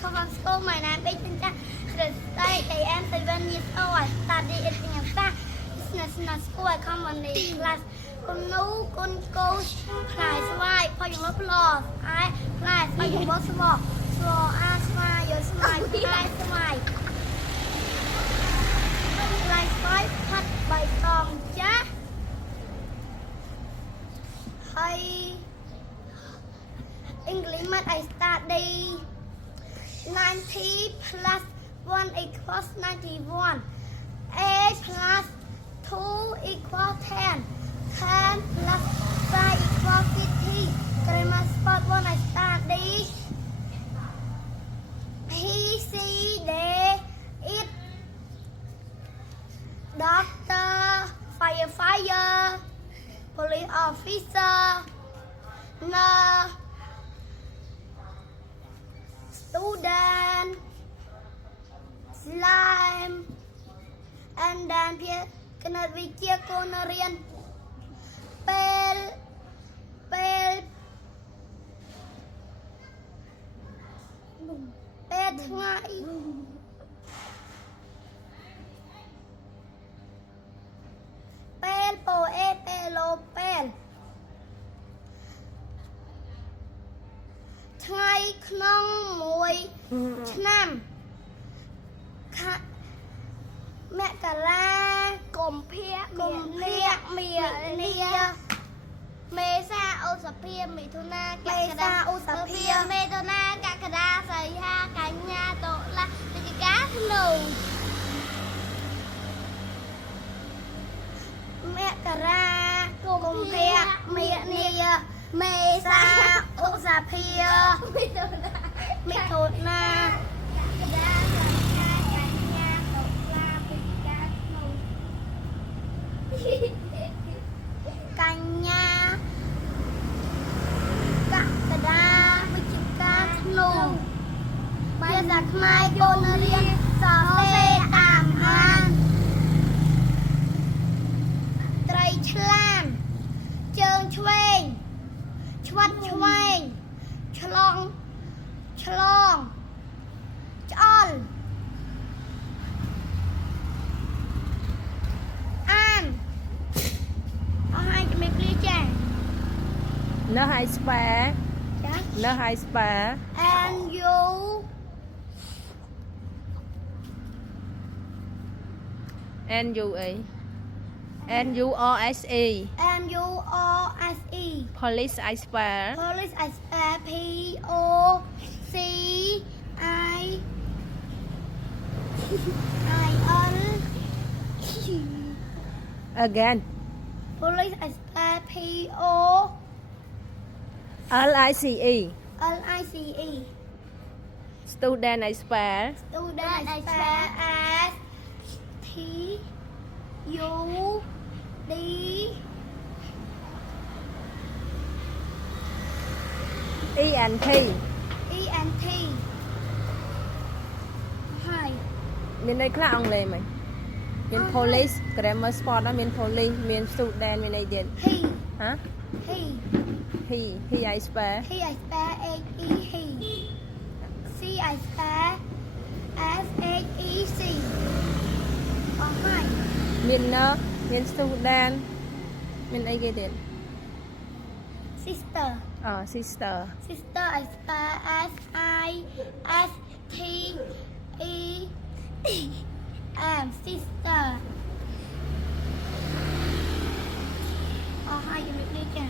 come from school. My name is Chincha. Today I am 7 years old. I study at Singapore International School. I come on the class. Con nú, con cô, fly swai, for your love loss. I fly for your boss walk. So I smile, your smile, fly swai. Fly swai, pat by Tom Jack. Hi. English math I study 90 plus 1 equals 91. 8 plus 2 equals 10. 10 plus 5 equals 50. Grammar spot 1 I study PC day it doctor firefighter police officer nurse student slime and then here kena vichia kona rian pelថ្ងៃពេលពោអេពេលលោពេលថ្ងៃក្នុងមួយឆ្នាំមករាកុម្ភៈមីនាមេសាឧសភាមិថុនាកក្កដាមេថុនាកក្កដាសីហាកញ្ញាតុលាវិច្ឆិកាធ្នូមករាកុម្ភៈមីនាមេសាឧសភាមិថុនាកក្កដាសីហាកញ្ញាតុលាវិច្ឆិកាធ្នូកញ្ញាកក្កដាវិច្ឆិកាធ្នូភាសាខ្មែរកូនរៀនសរសេរតាមអានត្រីឆ្លាមជើងឆ្វេងឆ្វាត់ឆ្វែងឆ្លងឆ្អល់អានអស់ហើយជំរាបលាចានៅហើយស្ប៉ែ ចា នៅហើយស្ប៉ែ and you NUA NURSE Police I spell police I spell P O C I L again police I spell P O LICE LICE student I spell student I spell S T U D ENT ENT ហើយ មានន័យខ្លះអង់គ្លេសមិនមាន police grammar spot ណាមាន police មាន student មានអីទៀត he ហ៎ he I spell he I spell H E he C I spell S H E C អស់ហើយ មាន nurse មាន student មានអីគេទៀត sister sister sister I spell S I S T E M sister អស់ហើយជំរាបលាចា